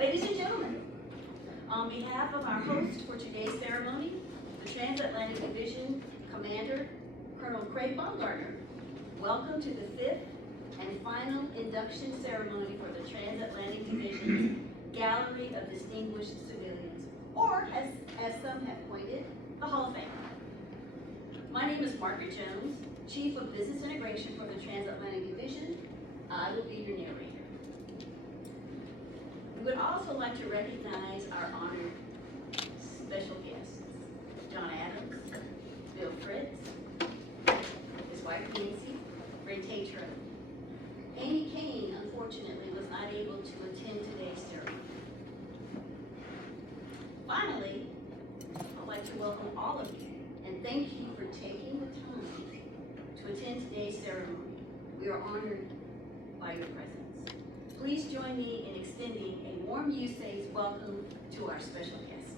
Ladies and gentlemen, on behalf of our host for today's ceremony, the Transatlantic Division Commander, Colonel Craig Baumgartner, welcome to the fifth and final induction ceremony for the Transatlantic Division's Gallery of Distinguished Civilians, or as some have coined it, the Hall of Fame. My name is Margaret Jones, Chief of Business Integration for the Transatlantic Division. I will be your narrator. We would also like to recognize our honored special guests, John Adams, Bill Fritz, his wife Nancy, Ray Tatro. Amy Kane, unfortunately, was not able to attend today's ceremony. Finally, I'd like to welcome all of you and thank you for taking the time to attend today's ceremony. We are honored by your presence. Please join me in extending a warm USACE welcome to our special guests.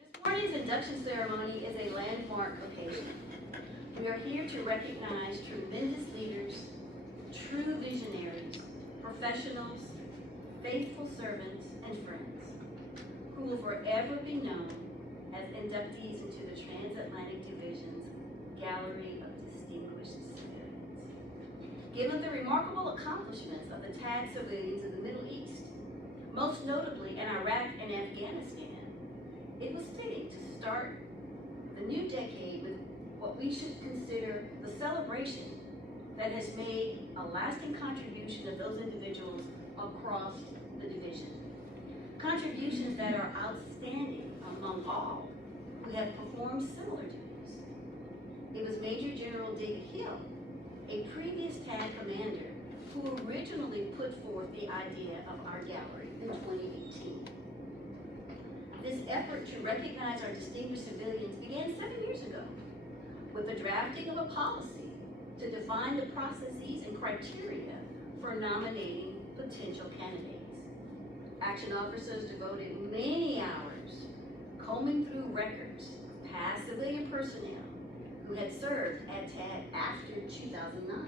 This morning's induction ceremony is a landmark occasion. We are here to recognize tremendous leaders, true visionaries, professionals, faithful servants, and friends who will forever be known as inductees into the Transatlantic Division's Gallery of Distinguished Civilians. Given the remarkable accomplishments of the TAD civilians in the Middle East, most notably in Iraq and Afghanistan, it was fitting to start the new decade with what we should consider the celebration that has made a lasting contribution of those individuals across the division. Contributions that are outstanding among all who have performed similar duties. It was Major General David Hill, a previous TAD commander, who originally put forth the idea of our gallery in 2018. This effort to recognize our distinguished civilians began 7 years ago with the drafting of a policy to define the processes and criteria for nominating potential candidates. Action officers devoted many hours combing through records of past civilian personnel who had served at TAD after 2009.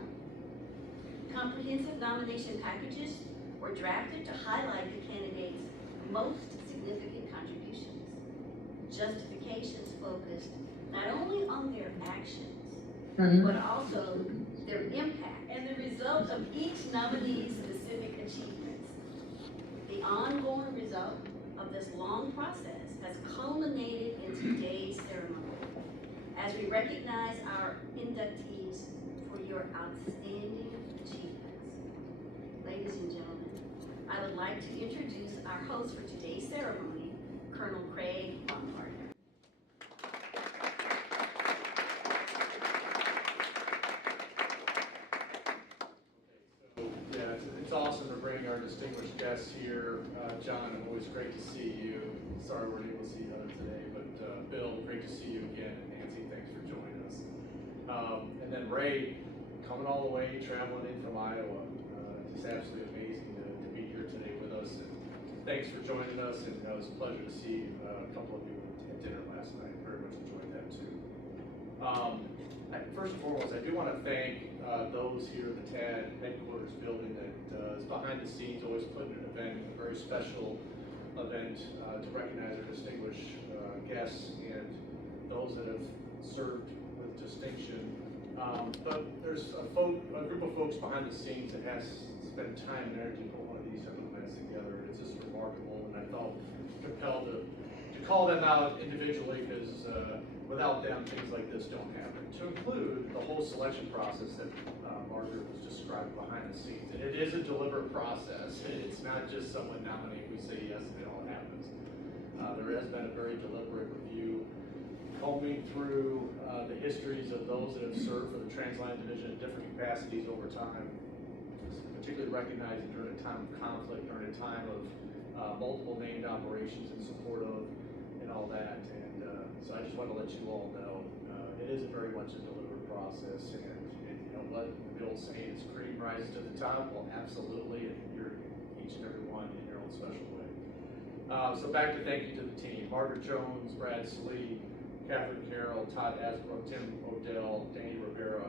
Comprehensive nomination packages were drafted to highlight the candidates' most significant contributions. Justifications focused not only on their actions, but also their impact and the result of each nominee's specific achievements. The ongoing result of this long process has culminated in today's ceremony as we recognize our inductees for your outstanding achievements. Ladies and gentlemen, I would like to introduce our host for today's ceremony, Colonel Craig Baumgartner. It's awesome to bring our distinguished guests here. John, always great to see you. Sorry we weren't able to see you today, but Bill, great to see you again. And Nancy, thanks for joining us. And then Ray, coming all the way, traveling in from Iowa. It's absolutely amazing to be here today with us. And thanks for joining us, and it was a pleasure to see a couple of you at dinner last night. Very much enjoyed that too. First and foremost, I do want to thank those here at the TAD headquarters building that is behind the scenes, always putting an event, a very special event to recognize our distinguished guests and those that have served with distinction. But there's a group of folks behind the scenes that has spent time and energy to put one of these type of events together. It's just remarkable, and I felt compelled to call them out individually because without them, things like this don't happen. To include the whole selection process that Margaret was describing behind the scenes. And it is a deliberate process. It's not just someone nominating, we say yes and it all happens. There has been a very deliberate review, combing through the histories of those that have served for the Transatlantic Division in different capacities over time, particularly recognizing during a time of conflict, during a time of multiple named operations in support of and all that. And so I just want to let you all know it is very much a deliberate process, and you know what Bill's saying is cream rises to the top. Well, absolutely, and you're each and every one in your own special way. So back to thank you to the team: Margaret Jones, Brad Slee, Catherine Carroll, Todd Asbrook, Tim Odell, Danny Rivera,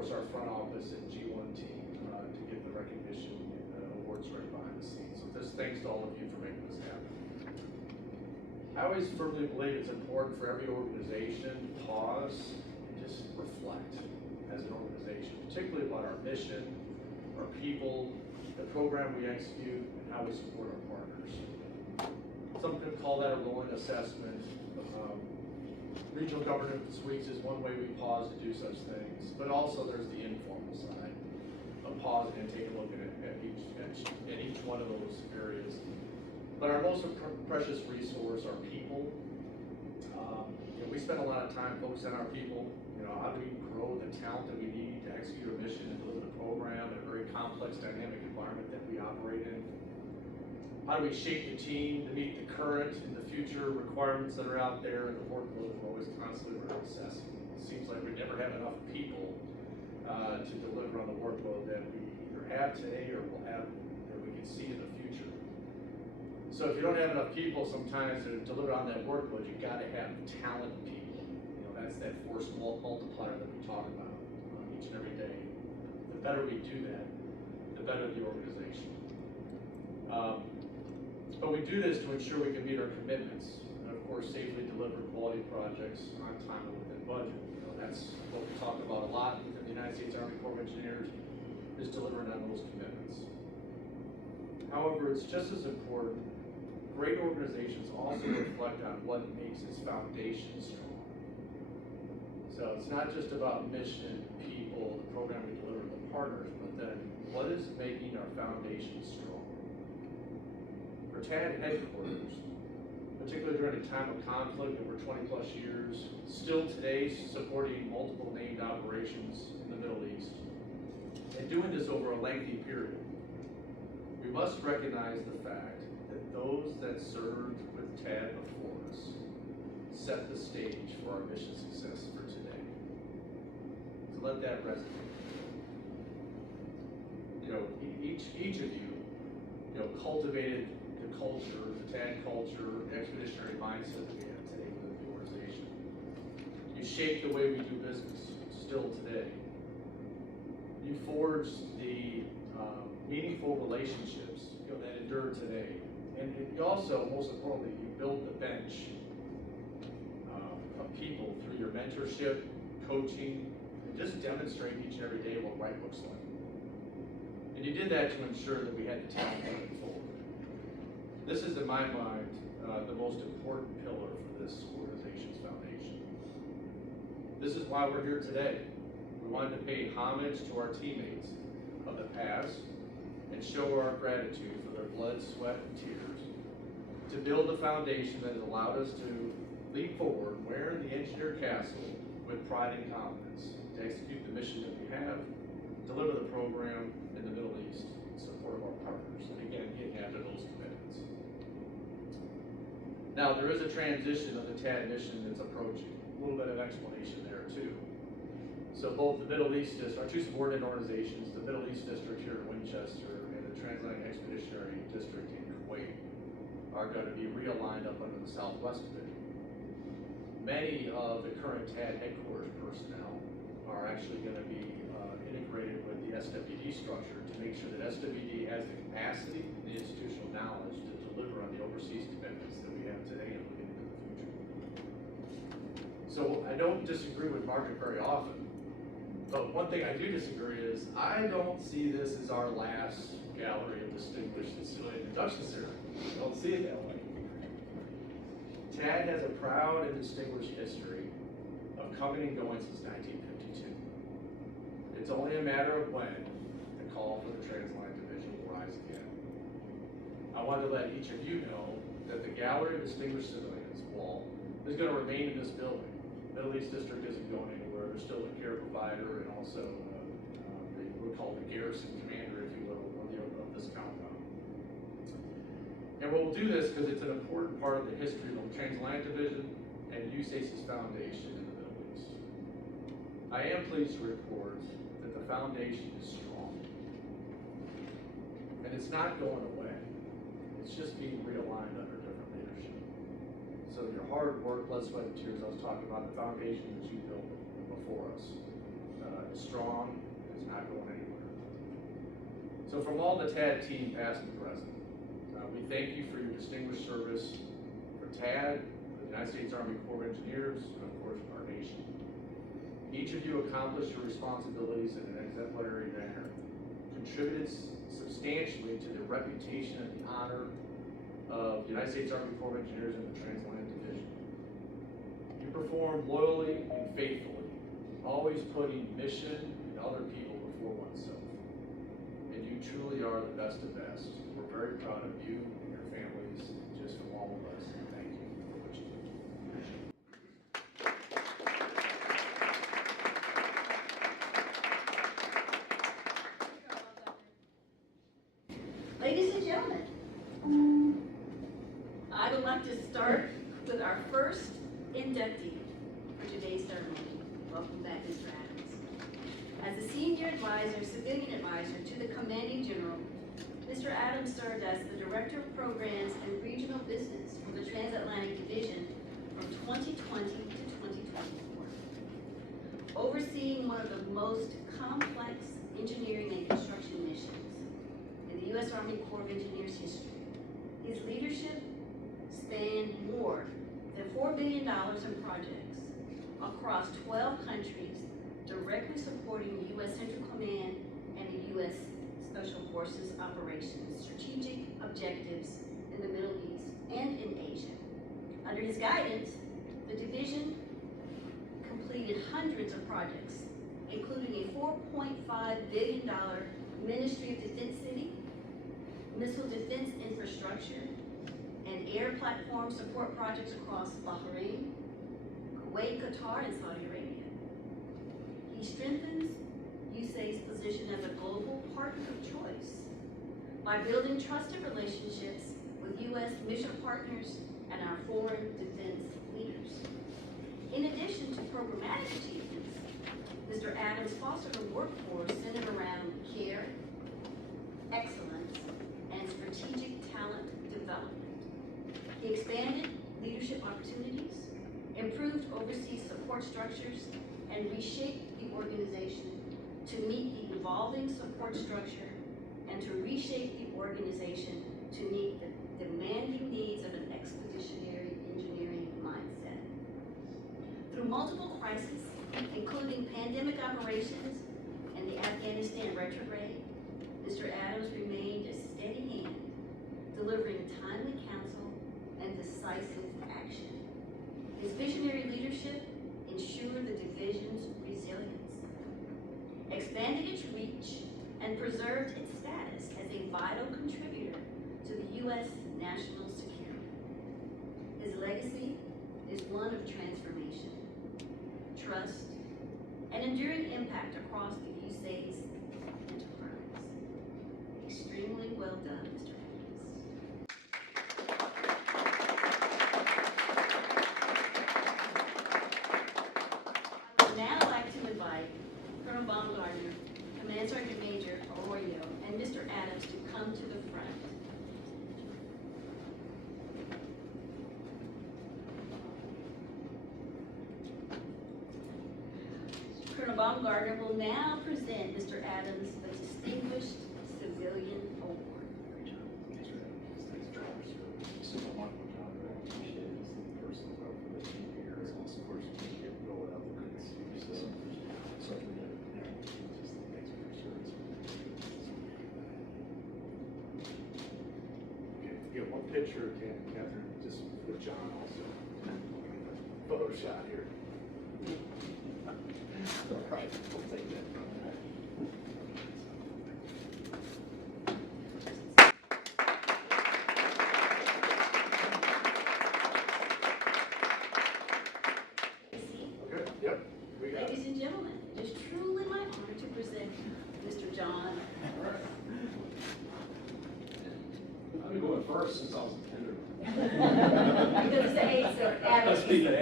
course, our front office and G1 team to get the recognition and awards right behind the scenes. So just thanks to all of you for making this happen. I always firmly believe it's important for every organization to pause and just reflect as an organization, particularly about our mission, our people, the program we execute, and how we support our partners. Some could call that a rolling assessment. Regional governance weeks is one way we pause to do such things, but also there's the informal side of pausing and taking a look at each one of those areas. But our most precious resource are people. We spend a lot of time focusing on our people. How do we grow the talent that we need to execute our mission and deliver the program in a very complex, dynamic environment that we operate in? How do we shape the team to meet the current and the future requirements that are out there, and the workload we're always constantly reassessing? It seems like we never have enough people to deliver on the workload that we either have today or will have that we can see in the future. So if you don't have enough people sometimes to deliver on that workload, you've got to have talented people. That's that force multiplier that we talk about each and every day. The better we do that, the better the organization. But we do this to ensure we can meet our commitments, and of course safely deliver quality projects on time and within budget. That's what we talk about a lot within the United States Army Corps of Engineers, is delivering on those commitments. However, it's just as important, great organizations also reflect on what makes its foundation strong. So it's not just about mission, people, the program we deliver to the partners, but then what is making our foundation strong? For TAD headquarters, particularly during a time of conflict over 20 plus years, still today supporting multiple named operations in the Middle East, and doing this over a lengthy period, we must recognize the fact that those that served with TAD before us set the stage for our mission success for today. So let that resonate. Each of you, cultivated the culture, the TAD culture, the expeditionary mindset that we have today within the organization. You shape the way we do business still today. You forged the meaningful relationships that endure today. And you also, most importantly, you build the bench of people through your mentorship, coaching, and just demonstrate each and every day what right looks like. And you did that to ensure that we had the talent moving forward. This is, in my mind, the most important pillar for this organization's foundation. This is why we're here today. We wanted to pay homage to our teammates of the past and show our gratitude for their blood, sweat, and tears to build a foundation that has allowed us to leap forward, wearing the engineer castle with pride and confidence to execute the mission that we have, deliver the program in the Middle East in support of our partners, and again, getting after those commitments. Now, there is a transition of the TAD mission that's approaching. A little bit of explanation there, too. So both the Middle East District, our two subordinate organizations, the Middle East District here in Winchester and the Transatlantic Expeditionary District in Kuwait, are going to be realigned up under the Southwest Division. Many of the current TAD headquarters personnel are actually going to be integrated with the SWD structure to make sure that SWD has the capacity and the institutional knowledge to deliver on the overseas commitments that we have today and looking into the future. So I don't disagree with Margaret very often, but one thing I do disagree is I don't see this as our last gallery of distinguished civilian induction ceremony. I don't see it that way. TAD has a proud and distinguished history of coming and going since 1952. It's only a matter of when the call for the Transatlantic Division will rise again. I wanted to let each of you know that the Gallery of Distinguished Civilians wall is going to remain in this building. Middle East District isn't going anywhere. There's still a care provider and also we're called the garrison commander, if you will, of this compound. And we'll do this because it's an important part of the history of the Transatlantic Division and USACE's foundation in the Middle East. I am pleased to report that the foundation is strong. And it's not going away. It's just being realigned under different leadership. So your hard work, blood, sweat, and tears, I was talking about the foundation that you built before us, is strong and it's not going anywhere. So from all the TAD team, past and present, we thank you for your distinguished service for TAD, for the United States Army Corps of Engineers, and of course for our nation. Each of you accomplished your responsibilities in an exemplary manner, contributed substantially to the reputation and the honor of the United States Army Corps of Engineers and the Transatlantic Division. You performed loyally and faithfully, always putting mission and other people before oneself. And you truly are the best of best. We're very proud of you and your families, just from all of us. Thank you for what you do. Ladies and gentlemen, I would like to start with our first inductee for today's ceremony. Welcome back, Mr. Adams. As the senior advisor, civilian advisor to the commanding general, Mr. Adams served as the director of programs and regional business for the Transatlantic Division from 2020 to 2024, overseeing one of the most complex engineering and construction missions in the U.S. Army Corps of Engineers history. His leadership spanned more than $4 billion in projects across 12 countries, directly supporting the U.S. Central Command and the U.S. Special Forces operations, strategic objectives in the Middle East and in Asia. Under his guidance, the division completed hundreds of projects, including a $4.5 billion Ministry of Defense City, missile defense infrastructure, and air platform support projects across Bahrain, Kuwait, Qatar, and Saudi Arabia. He strengthens USACE's position as a global partner of choice by building trusted relationships with U.S. mission partners and our foreign defense leaders. In addition to programmatic achievements, Mr. Adams fostered a workforce centered around care, excellence, and strategic talent development. He expanded leadership opportunities, improved overseas support structures, and reshaped the organization to meet the evolving support structure and to reshape the organization to meet the demanding needs of an expeditionary engineering mindset. Through multiple crises, including pandemic operations and the Afghanistan retrograde, Mr. Adams remained a steady hand, delivering timely counsel and decisive action. His visionary leadership ensured the division's resilience, expanded its reach, and preserved its status as a vital contributor to the U.S. national security. His legacy is one of transformation, trust, and enduring impact across the USACE enterprise. Extremely well done, Mr. Adams. I would now like to invite Colonel Baumgartner, Command Sergeant Major Arroyo, and Mr. Adams to come to the front. Colonel Baumgartner will now present Mr. Adams the Distinguished Civilian Award. Get one picture of Catherine, just with John also. Photo shot here. All right, we'll take that. Okay, yep, we got it. Ladies and gentlemen, it is truly my honor to present Mr. John. I've been going first since I was a tender. Because it's the A, so Adams. Must be the A.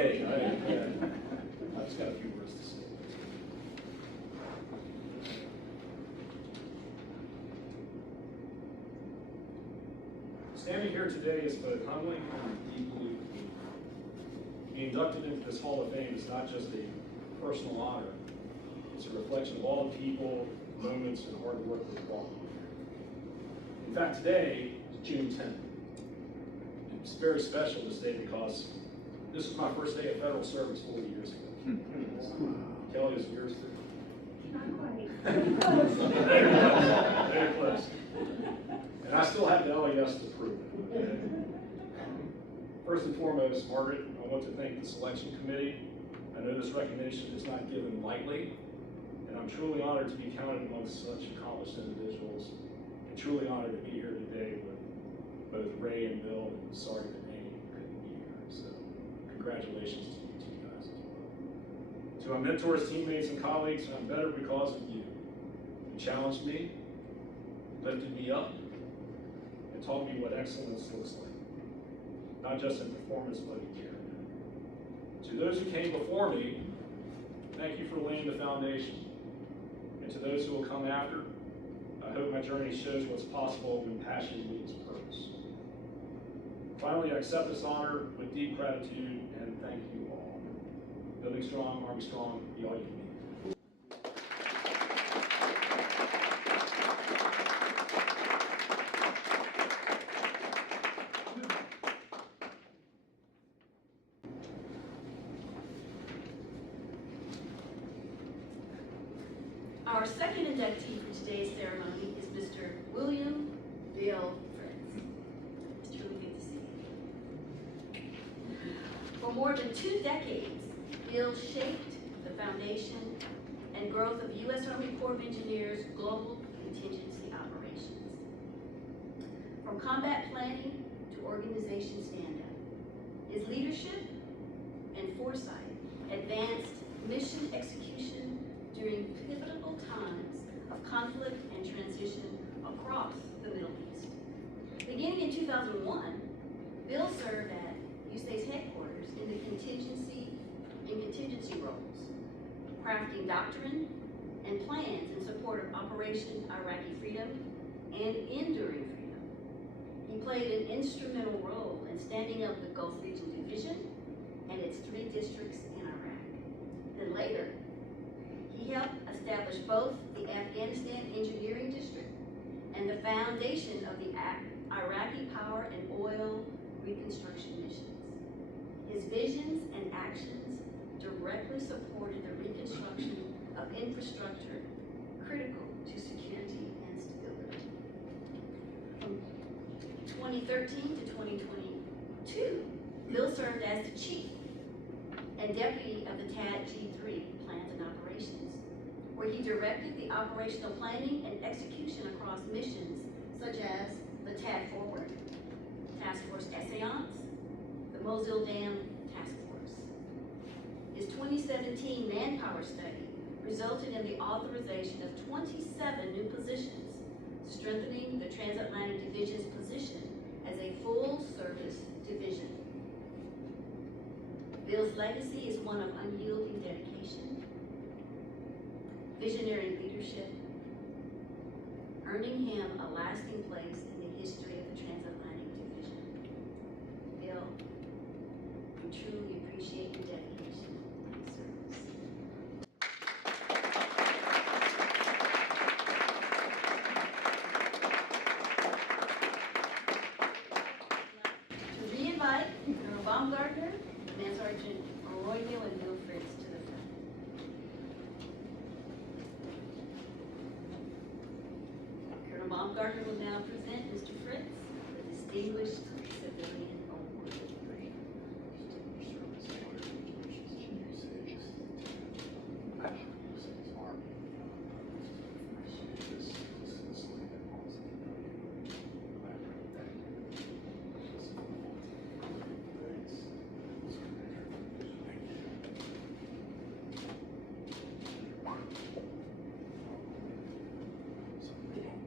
I just got a few words to say. Standing here today is both humbling and deeply moving. Being inducted into this Hall of Fame is not just a personal honor, it's a a reflection of all the people, moments, and hard work that we've all. In fact, today is June 10th. It's very special this day because this was my first day of federal service 40 years ago. Kelly, is yours too? Not quite. Very close. And I still have the LAS to prove it. First and foremost, Margaret, I want to thank the selection committee. I know this recognition is not given lightly, and I'm truly honored to be counted amongst such accomplished individuals, and truly honored to be here today with both Ray and Bill, and sorry that Amy couldn't be here. So congratulations to you two guys as well. To my mentors, teammates, and colleagues, I'm better because of you. You challenged me, lifted me up, and taught me what excellence looks like. Not just in performance, but in character. To those who came before me, thank you for laying the foundation. And to those who will come after, I hope my journey shows what's possible when passion meets purpose. Finally, I accept this honor with deep gratitude and thank you all. Building strong, Army strong, be all you need. Our second inductee for today's ceremony is Mr. William Bill Fritz. It's truly good to see you. For more than 2 decades, Bill shaped the foundation and growth of U.S. Army Corps of Engineers' global contingency operations. From combat planning to organization stand-up, his leadership and foresight advanced mission execution during pivotal times of conflict and transition across the Middle East. Beginning in 2001, Bill served at USACE headquarters in the contingency roles, crafting doctrine and plans in support of Operation Iraqi Freedom and Enduring Freedom. He played an instrumental role in standing up the Gulf Region Division and its 3 districts in Iraq. Then later, he helped establish both the Afghanistan Engineering District and the foundation of the Iraqi power and oil reconstruction missions. His visions and actions directly supported the reconstruction of infrastructure critical to security and stability. From 2013 to 2022, Bill served as the chief and deputy of the TAD G3 Plans and Operations, where he directed the operational planning and execution across missions such as the TAD Forward, Task Force Essayance, the Mosul Dam Task Force. His 2017 manpower study resulted in the authorization of 27 new positions, strengthening the Transatlantic Division's position as a full-service division. Bill's legacy is one of unyielding dedication, visionary leadership, earning him a lasting place in the history of the Transatlantic Division. Bill, we truly appreciate your dedication and service. To re-invite Colonel Baumgartner, Command Sergeant Arroyo, and Bill Fritz to the front. Colonel Baumgartner will now present Mr. Fritz the Distinguished Civilian Award.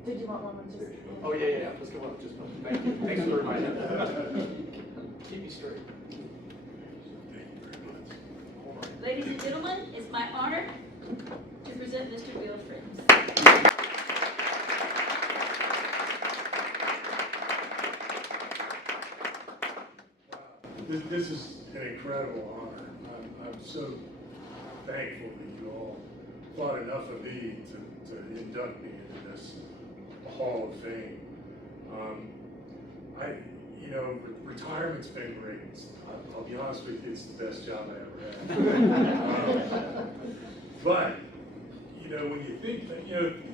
Did you want one with just? Oh, yeah. Let's go up. Just thank you. Thanks for the reminder. Keep me straight. Ladies and gentlemen, it's my honor to present Mr. Bill Fritz. This is an incredible honor. I'm so thankful that you all thought enough of me to induct me into this Hall of Fame. Retirement's been great. I'll be honest with you, it's the best job I ever had. But, when you think,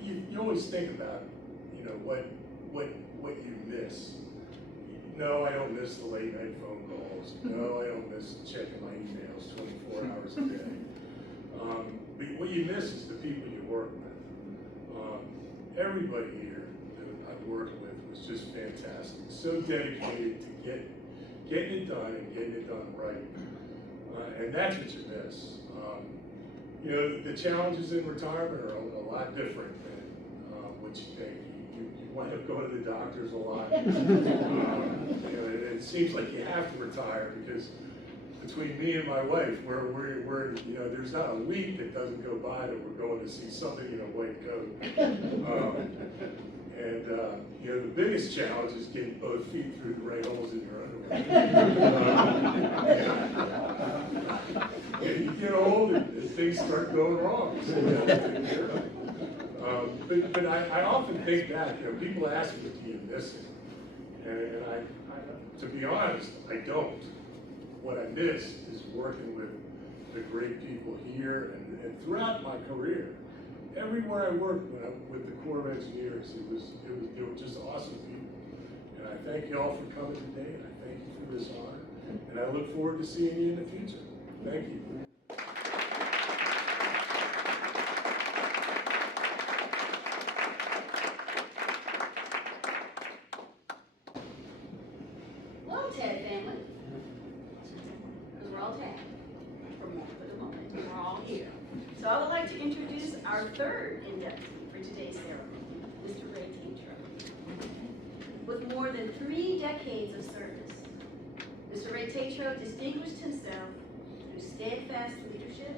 you always think about, what you miss. No, I don't miss the late night phone calls. No, I don't miss checking my emails 24 hours a day. But what you miss is the people you work with. Everybody here that I've worked with was just fantastic. So dedicated to getting it done and getting it done right. And that's what you miss. The challenges in retirement are a lot different than what you think. You wind up going to the doctors a lot. It seems like you have to retire because between me and my wife, we're there's not a week that doesn't go by that we're going to see somebody in a white coat. The biggest challenge is getting both feet through the right holes in your underwear. You get old and things start going wrong. So you have to take care of it. But I often think that, people ask me, do you miss it? And I, to be honest, I don't. What I miss is working with the great people here and throughout my career. Everywhere I worked with the Corps of Engineers, they were just awesome people. And I thank you all for coming today, and I thank you for this honor. And I look forward to seeing you in the future. Thank you. Well, TAD family, because we're all TAD for the moment, we're all here. So I would like to introduce our third inductee for today's ceremony, Mr. Ray Tatro. With more than 3 decades of service, Mr. Ray Tatro distinguished himself through steadfast leadership,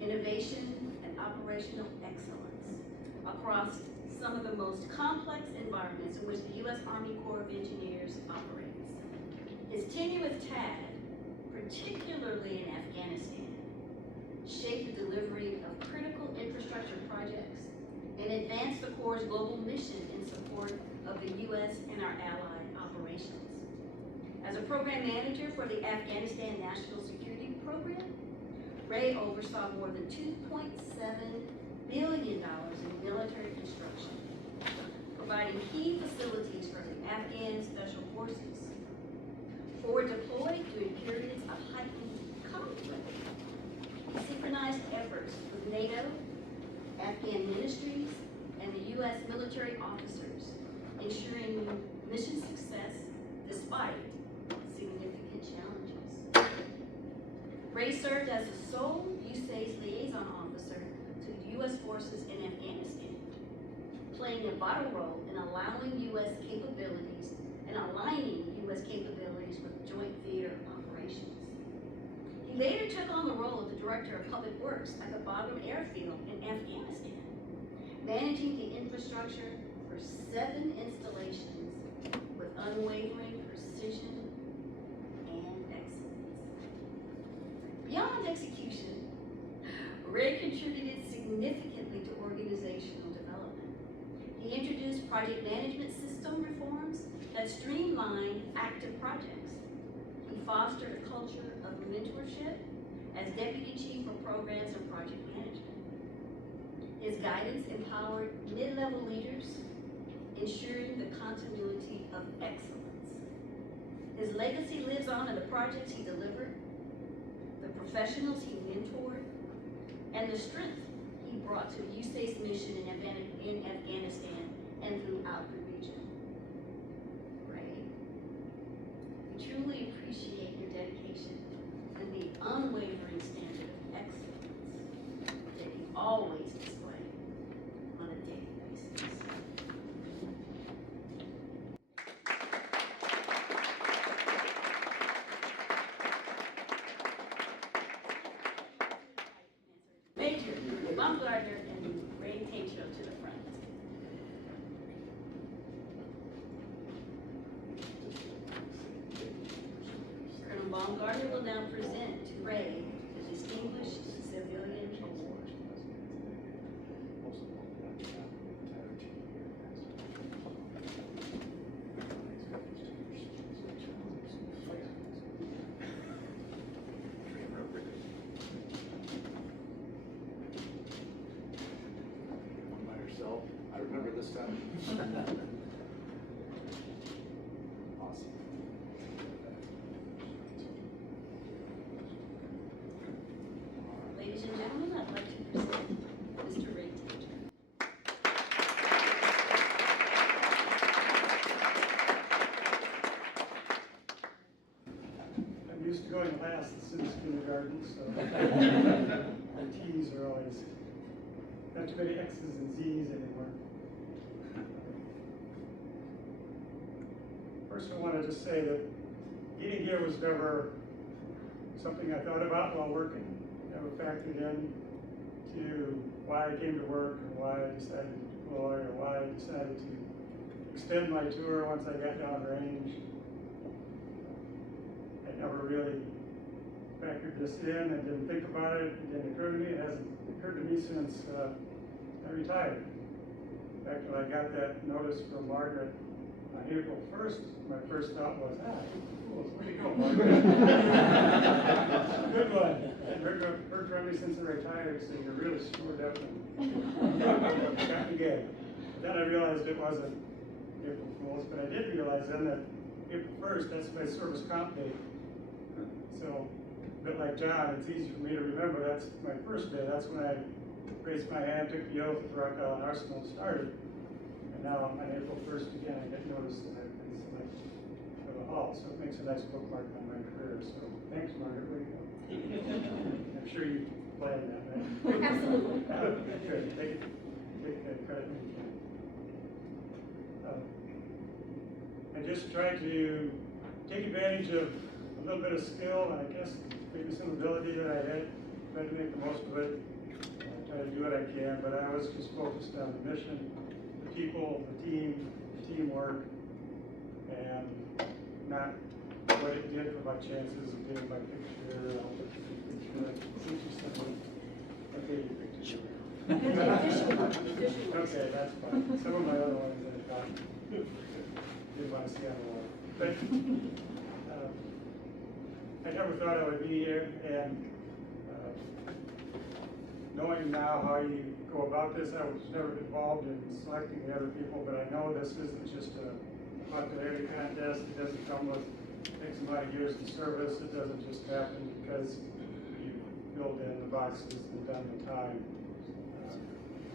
innovation, and operational excellence across some of the most complex environments in which the U.S. Army Corps of Engineers operates. His tenure with TAD, particularly in Afghanistan, shaped the delivery of critical infrastructure projects and advanced the Corps' global mission in support of the U.S. and our allied operations. As a program manager for the Afghanistan National Security Program, Ray oversaw more than $2.7 billion in military construction, providing key facilities for the Afghan Special Forces. Forward deployed during periods of heightened conflict, he synchronized efforts with NATO, Afghan ministries, and the U.S. military officers, ensuring mission success despite significant challenges. Ray served as the sole USACE liaison officer to the U.S. forces in Afghanistan, playing a vital role in allowing U.S. capabilities and aligning U.S. capabilities with joint theater operations. He later took on the role of the Director of Public Works at the Bagram Airfield in Afghanistan, managing the infrastructure for 7 installations with unwavering precision and excellence. Beyond execution, Ray contributed significantly to organizational development. He introduced project management system reforms that streamlined active projects. He fostered a culture of mentorship as Deputy Chief for Programs and Project Management. His guidance empowered mid-level leaders, ensuring the continuity of excellence. His legacy lives on in the projects he delivered, the professionals he mentored, and the strength he brought to the USACE mission in Afghanistan and throughout the region. Ray, we truly appreciate your dedication and the unwavering standard of excellence that you always display on a daily basis. Major Baumgartner and Ray Tatro to the front. Colonel Baumgartner will now present to Ray the Distinguished Civilian Award. this time. Awesome. Ladies and gentlemen, I'd like to present Mr. Ray Taylor. I'm used to going last since kindergarten, so my T's are always not too many X's and Z's anymore. First, I want to just say that getting here was never something I thought about while working. Never factored in to why I came to work, or why I decided to deploy, or why I decided to extend my tour once I got downrange. I never really factored this in. I didn't think about it. It didn't occur to me. It hasn't occurred to me since I retired. In fact, when I got that notice from Margaret on April 1st, my first thought was, cool, where'd you go, Margaret? Good one. I've heard from you since I retired, so you're really stored up and got me good. Then I realized it wasn't April Fool's, but I did realize then that April 1st, that's my service comp date. So, a bit like John, it's easy for me to remember that's my first day. That's when I raised my hand, took the oath at the Rock Island Arsenal, started. And now on April 1st again, I get noticed that I've been selected for the hall. So it makes a nice bookmark on my career. So thanks, Margaret. Way to go. I'm sure you planned that, right? Absolutely. Good. Take credit when you can. I just tried to take advantage of a little bit of skill and I guess maybe some ability that I had, try to make the most of it, try to do what I can, but I was just focused on the mission, the people, the team, the teamwork, and not what it did for my chances of getting my picture. I'll put the picture, since you sent me, okay, your picture. Okay, that's fine. Some of my other ones I thought didn't want to see on the wall. But I never thought I would be here, and knowing now how you go about this, I was never involved in selecting the other people, but I know this isn't just a popularity contest. It doesn't come with X amount of years of service. It doesn't just happen because you filled in the boxes and done the time.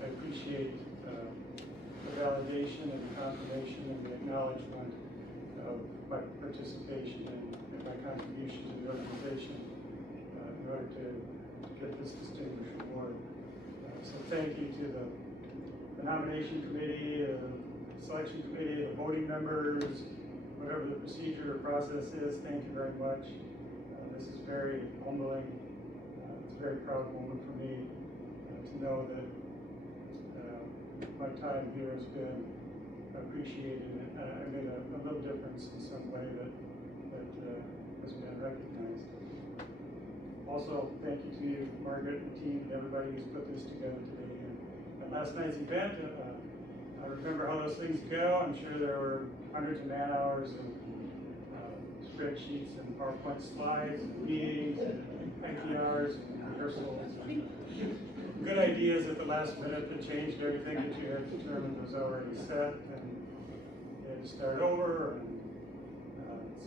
I appreciate the validation and the confirmation and the acknowledgement of my participation and my contribution to the organization in order to get this distinguished award. So thank you to the nomination committee, the selection committee, the voting members, whatever the procedure or process is. Thank you very much. This is very humbling. It's a very proud moment for me to know that my time here has been appreciated and I made a little difference in some way that has been recognized. Also, thank you to you, Margaret and the team, and everybody who's put this together today. And last night's event, I remember how those things go. I'm sure there were hundreds of man hours of spreadsheets and PowerPoint slides and meetings and IPRs and rehearsals. Good ideas at the last minute that changed everything that you had determined was already set, and you had to start over. And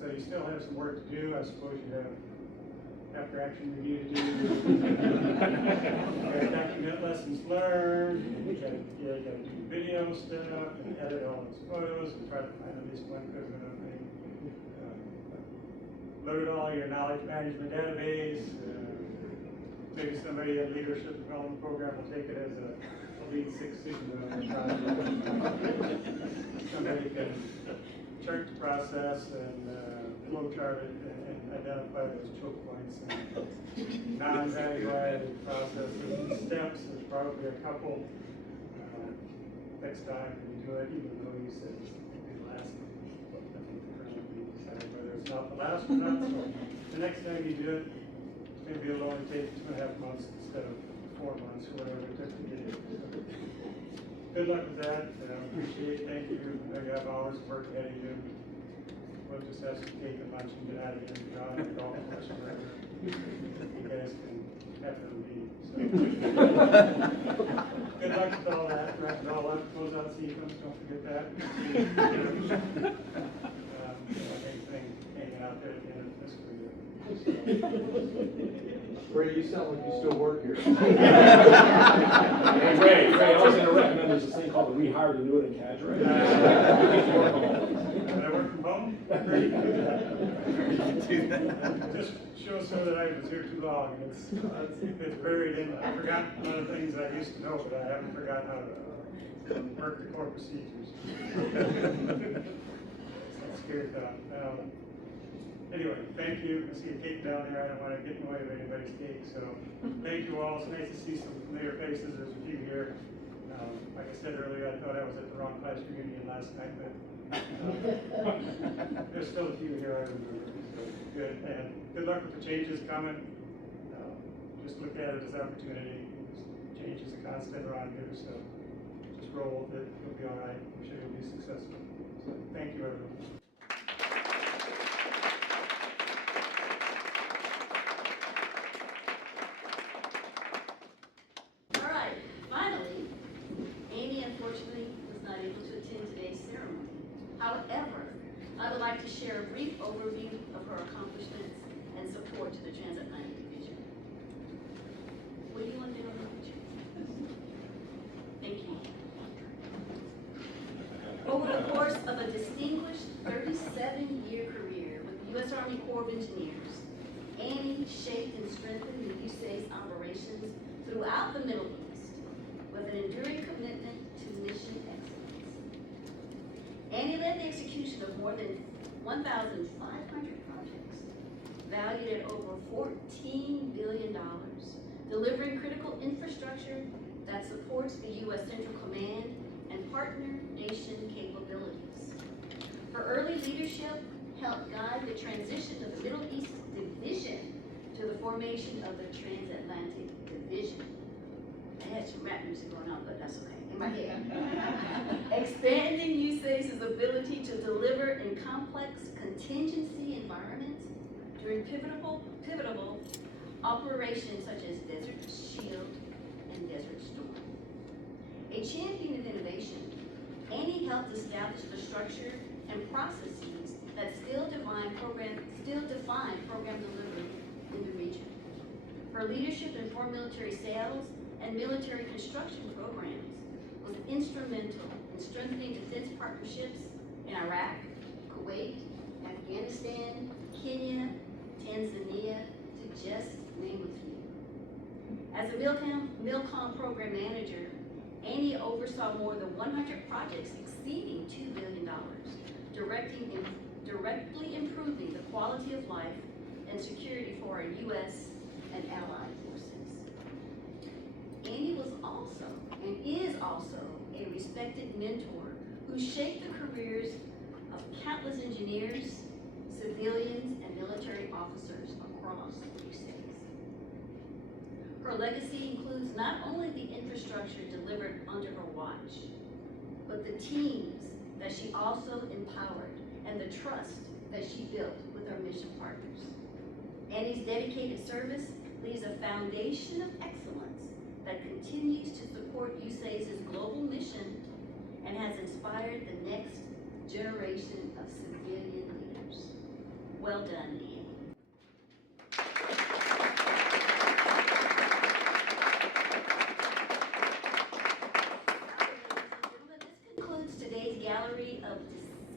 so you still have some work to do. I suppose you have after action review to do. You gotta document lessons learned. You gotta do video stuff and edit all those photos and try to find at least one good enough thing. Load it all in your knowledge management database. Maybe somebody in leadership development program will take it as a lead Six Sigma project. Somebody can chart the process and flow chart it and identify those choke points and non-value-added processes and steps. There's probably a couple. Next time when you do it, even though you said it's the last, I think the current will decide whether it's not the last or not. So the next time you do it, maybe it'll only take 2.5 months instead of 4 months or whatever it took to get it. Good luck with that. Appreciate it. Thank you. I know you have hours of work ahead of you. We'll just have some cake and lunch and get out of here and go out and golf course or whatever. You guys can have them be. So. Good luck with all that. wrap it all up, close out sequence, don't forget that. Anything hanging out there at the end of the fiscal year. Ray, you sound like you still work here. Hey, Ray, I was gonna recommend there's this thing called the Rehire to Do It in Cadre. Can I work from home? Great. Just shows so that I was here too long, and it's buried in, I forgot a lot of things I used to know, but I haven't forgotten how to work the core procedures. That's scary thought. Anyway, thank you. I see a cake down there. I don't want to get in the way of anybody's cake, so thank you all. It's nice to see some familiar faces. There's a few here. Like I said earlier, I thought I was at the wrong class reunion last night, but there's still a few here I remember. So good, and good luck with the changes coming. Just look at it as opportunity. Change is a constant around here, so just roll with it. You'll be all right. I'm sure you'll be successful. So thank you, everyone. All right, finally, Amy unfortunately was not able to attend today's ceremony. However, I would like to share a brief overview of her accomplishments and support to the Transatlantic Division. What do you want to do on the picture? Thank you. Over the course of a distinguished 37-year career with the U.S. Army Corps of Engineers, Annie shaped and strengthened the USACE operations throughout the Middle East with an enduring commitment to mission excellence. Annie led the execution of more than 1,500 projects, valued at over $14 billion, delivering critical infrastructure that supports the U.S. Central Command and partner nation capabilities. Her early leadership helped guide the transition of the Middle East Division to the formation of the Transatlantic Division. I had some rap music going on, but that's okay, in my head. Expanding USACE's ability to deliver in complex contingency environments during pivotal operations such as Desert Shield and Desert Storm. A champion of innovation, Annie helped establish the structure and processes that still define program delivery in the region. Her leadership in foreign military sales and military construction programs was instrumental in strengthening defense partnerships in Iraq, Kuwait, Afghanistan, Kenya, Tanzania, to just name a few. As a MILCOM program manager, Annie oversaw more than 100 projects exceeding $2 billion, directly improving the quality of life and security for our U.S. and allied forces. Annie was also, and is also, a respected mentor who shaped the careers of countless engineers, civilians, and military officers across USACE. Her legacy includes not only the infrastructure delivered under her watch, but the teams that she also empowered and the trust that she built with her mission partners. Annie's dedicated service leaves a foundation of excellence that continues to support USACE's global mission and has inspired the next generation of civilian leaders. Well done, Annie. Gallery of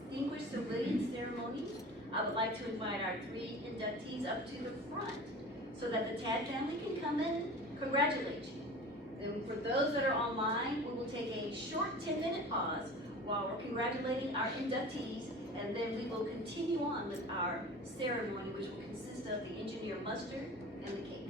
Distinguished Civilian Ceremony. I would like to invite our 3 inductees up to the front so that the TAD family can come in and congratulate you. And for those that are online, we will take a short 10-minute pause while we're congratulating our inductees, and then we will continue on with our ceremony, which will consist of the engineer muster and the cake.